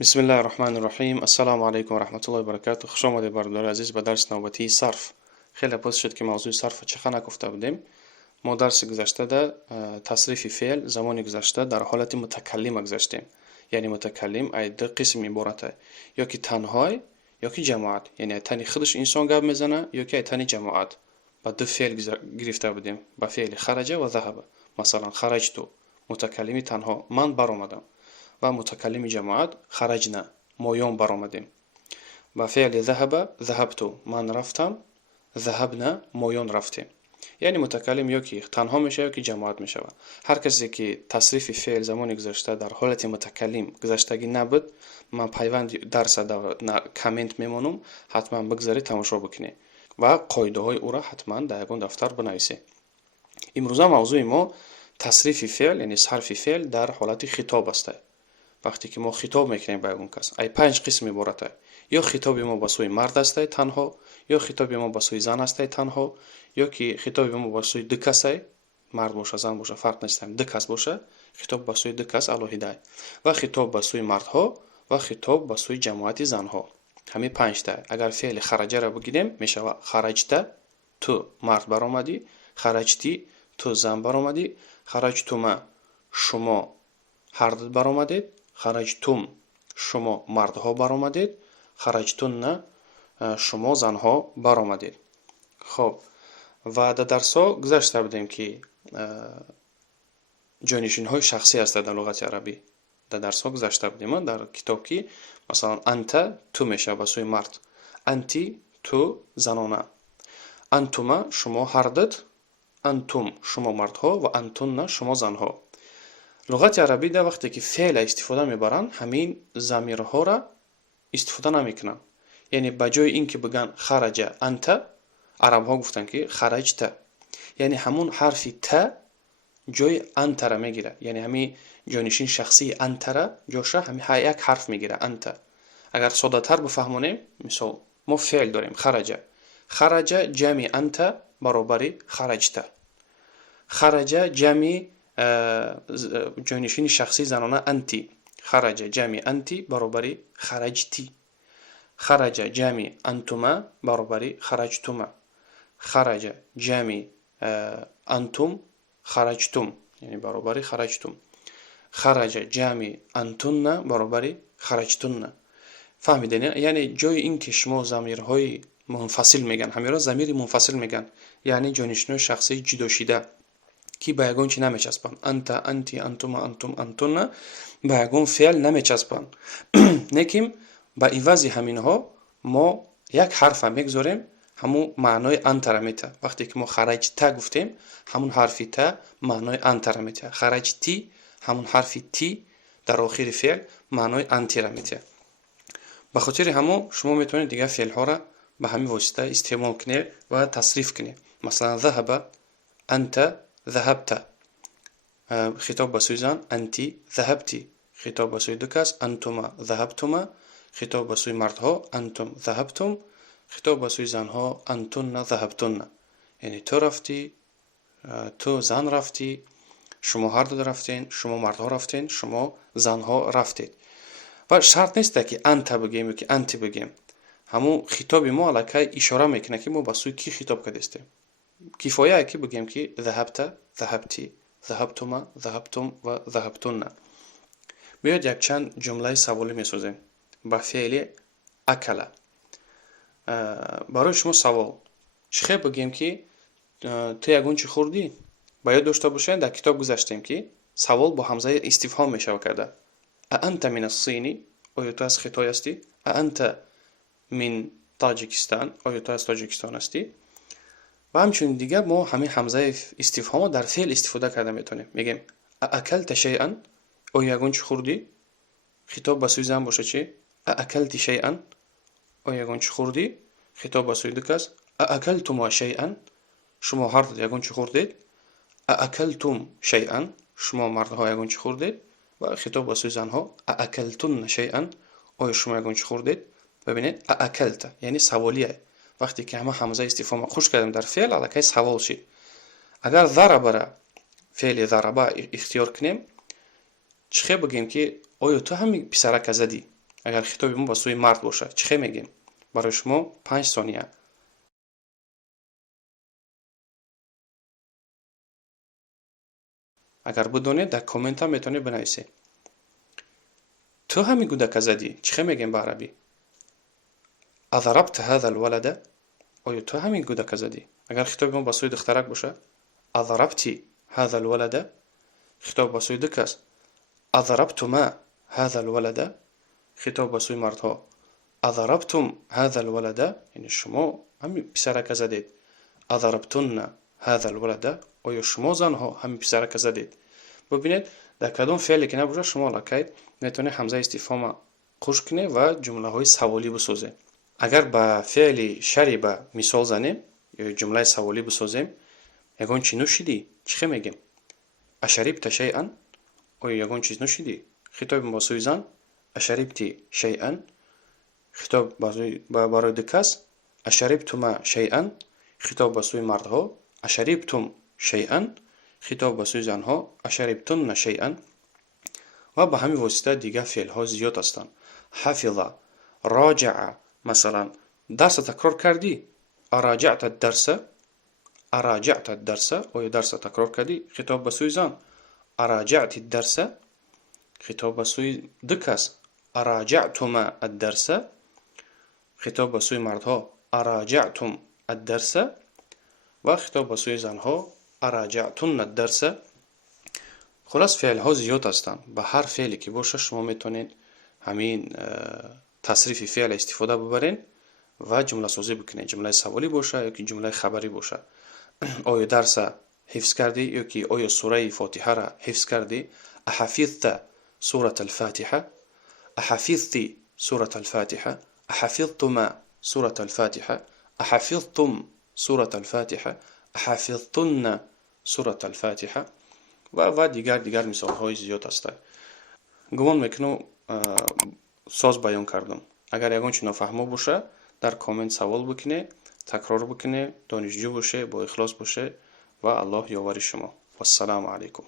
بسم الله الرحمن الرحیم. السلام علیکم و رحمت الله و برکاته. خوش آمدید برادر عزیز به درس نوبتی صرف. خیلی پس شد که موضوع صرف چه نگفته بودیم. ما درس گذشته در تصریف فعل زمان گذشته در حالت متکلم گذاشتیم. یعنی متکلم ای دو قسم عبارته، یا که تنهای یا که جماعت. یعنی تنی خودش انسان گپ میزنه یا که تنی جماعت. با دو فعل گرفته بودیم، با فعل خرج و ذهب. مثلا خرجتو متکلمی تنها من برآمدم و متکلم جماعت خرجنا مویون برآمدیم. با فعل ذهب ذهبتو من رفتم، ذهبنا مویون رفتیم. یعنی متکلم یا که تنها میشه یا که جماعت میشه. هر کسی که تصریف فعل زمان گذشته در حالت متکلم گذشتگی نبود، من پیوند درس در کامنت میمونم، حتما بگذارید تماشا بکنید و قاعده های او را حتما در یگان دفتر بنویسید. امروز موضوع ما تصریف فعل یعنی صرف فعل در حالت خطاب است. وقتی که ما خطاب میکنیم به اون کس، ای پنج قسم عبارته. یا خطاب ما به سوی مرد است تنها، یا خطاب ما به سوی زن است تنها، یا که خطاب ما به سوی دو کس، مرد باشه زن باشه فرق نیست، دو کس باشه، خطاب به سوی دو کس علیحده، و خطاب به سوی مردها و خطاب به سوی جماعت زنها. همین پنج تا. اگر فعل خرجه را بگیریم میشه خرجته تو مرد برآمدی، خرجتی تو زن برآمدی، خرجتما شما هر دو برآمدید، خرجتم شما مردها برآمدید، خرجتن شما زنها برآمدید. خب و در درس‌ها گذشته بودیم که جانشین های شخصی است در لغت عربی. در درس‌ها گذشته بودیم در کتاب که مثلا انت تو میشه به سوی مرد، انتی تو زنانه، انتما شما هر دو، انتم شما مردها و انتن شما زنها. لغت عربی در وقتی که فعل استفاده میبرن همین ضمیرها را استفاده نمیکنن. یعنی بجای این که بگن خرج انت، عرب ها گفتن که خرجت. یعنی همون حرف ت جای انت را میگیره. یعنی همین جانشین شخصی انت را جاشه همین یک حرف میگیره انت. اگر ساده تر بفهمونیم، مثال ما فعل داریم خرج، خرج جمع انت برابری خرجت. خرج جمع جانشین شخصی زنانه انتی، خرج جمع انتی برابری خرجتی. خرج جمع انتما برابری خرجتما. خرج جمع انتم خرجتم یعنی برابری خرجتم. خرج جمع انتن برابری خرجتن. فهمیدین؟ یعنی جای این که شما ضمیرهای منفصل میگن، همین را ضمیر منفصل میگن، یعنی جانشین شخصی جدا شده که به یگان چی نمیچسبن. انت، انتی، انتما، انتم، انتن به یگان فعل نمیچسبن. نیکیم به عوض همینها ما یک حرف میگذاریم، همون معنای انت را میته. وقتی که ما خرجت گفتیم همون حرف ت معنای انت را میته. خرجتی همون حرف تی در آخر فعل معنای انتی را میته. به خاطر همون شما میتونید دیگه فعل ها را به همین واسطه استعمال کنید و تصریف کنید. مثلا ذهب انت ذهبت، خطاب به سوی زن انتی ذهبتی، خطاب به سوی دو کس انتما ذهبتما، خطاب به سوی مردها انتم ذهبتم، خطاب به سوی زنها انتن ذهبتن. یعنی تو رفتی، تو زن رفتی، شما هر دو رفتین، شما مردها رفتین، شما زنها رفتید. و شرط نیست که انت بگیم یا که انتی بگیم. همون خطاب ما علاکه اشاره میکنه که ما به سوی کی خطاب کردیم. کفایه که بگیم که ذهبت، ذهبتی، ذهبتما، ذهبتم و ذهبتن. بیاید یک چند جمله سوالی میسازیم با فعل اکل. برای شما سوال چخه بگیم که تو یگون چی خوردی؟ باید داشته باشین در کتاب گذاشتیم که سوال با همزه استفهام میشه کرده. انت من الصینی؟ آیا تو از خطای هستی؟ انت من تاجیکستان؟ آیا تو از تاجیکستان هستی؟ و همچنین دیگه ما همین همزه استفهام در فعل استفاده کرده میتونیم. میگیم اکلت شیئا؟ آیا یگون چی خوردی؟ خطاب به سوی زن باشه چی؟ اکلتی شیئا؟ آیا یگون چی خوردی؟ خطاب به سوی دو کس اکلتما شیئا؟ شما هر دو یگون چی خوردید؟ اکلتم شیئا؟ شما مردها یگون چی خوردید؟ و خطاب به سوی زنها اکلتن شیئا؟ آیا شما یگون چی خوردید؟ ببینید اکلت یعنی سوالیه. وقتی که همه همزه استفهام خوش کردیم در فعل علاکه سوال شید. اگر ضرب را فعل ضربه اختیار کنیم چخه بگیم که آیا تو همین پسرک زدی؟ агар хитоби мо ба сӯи мард бошад чӣ хел мегем? Барои шумо 5 сония. агар бидонед дар комментам метавонед бинависед. ту ҳамин гӯдака задӣ чӣ хел мегем ба арабӣ? адарабта ҳаза алвалада? оё ту ҳамин гӯдака задӣ? агар хитоби мо ба сӯи духтарак бошад адарабти ҳаза алвалада? хитоб ба сӯи дукас адарабтума ҳаза алвалада? хитоб ба сӯи мардҳо адарабтум ҳаза алвалада? яъне шумо ҳамин писарака задед. адарабтунна ҳаза алвалада? оё шумо занҳо ҳамин писарака задед? бубинед дар кадом феъле ки набошад шумо аллакай метавонед ҳамзаи истифҳома хушк кунед ва ҷумлаҳои саволӣ бисозед. агар ба феъли шариба мисол занем ё ҷумлаи саволӣ бисозем, ягон чӣ нӯшидӣ? чӣ хел мегем? ашарибта шайъан? оё ягон чиз нӯшидӣ? хитоби ба сӯи зан ашарибти шайъан? хитоб барои ду кас ашарибтума шайъан? хитоб ба сӯи мардҳо ашарибтум шайъан? хитоб ба сӯи занҳо ашарибтунна шайъан? ва ба ҳамин восита дигар феълҳо зиёд ҳастанд. ҳафиза, роҷаа, масалан дарса такрор кардӣ? араҷаъта дарса? араҷаъта дарса? оё дарса такрор кардӣ? хитоб ба сӯи зан араҷаъти дарса? хитоб ба сӯи ду кас араҷаътума аддарса? хитоб ба сӯи мардҳо араҷаътум аддарса? ва хитоб ба сӯи занҳо араҷаътунна аддарса? хулас феълҳо зиёд ҳастанд. ба ҳар феъле ки бошад шумо метавонед ҳамин тасрифи феъла истифода бибаред ва ҷумласозӣ бикунед. ҷумлаи саволӣ бошад ёки ҷумлаи хабарӣ бошад. оё дарса ҳифз кардӣ ёки оё сураи фотиҳаро ҳифз кардӣ? аҳафизта сурат алфатиҳа? аҳафизти сурат алфатиҳа? аҳафизтума сурат алфатиҳа? аҳафизтум сурат алфатиҳа? аҳафизтунна сурат алфатиҳа? ва дигар мисолҳои зиёд ҳастанд. гумон мекунам соз баён кардам. агар ягон чӣ нофаҳмо бошад дар коммент савол бикунед, такрор бикунед, донишҷӯ бошед, боихлос бошед ва аллоҳ ёвари шумо. вассалому алайкум.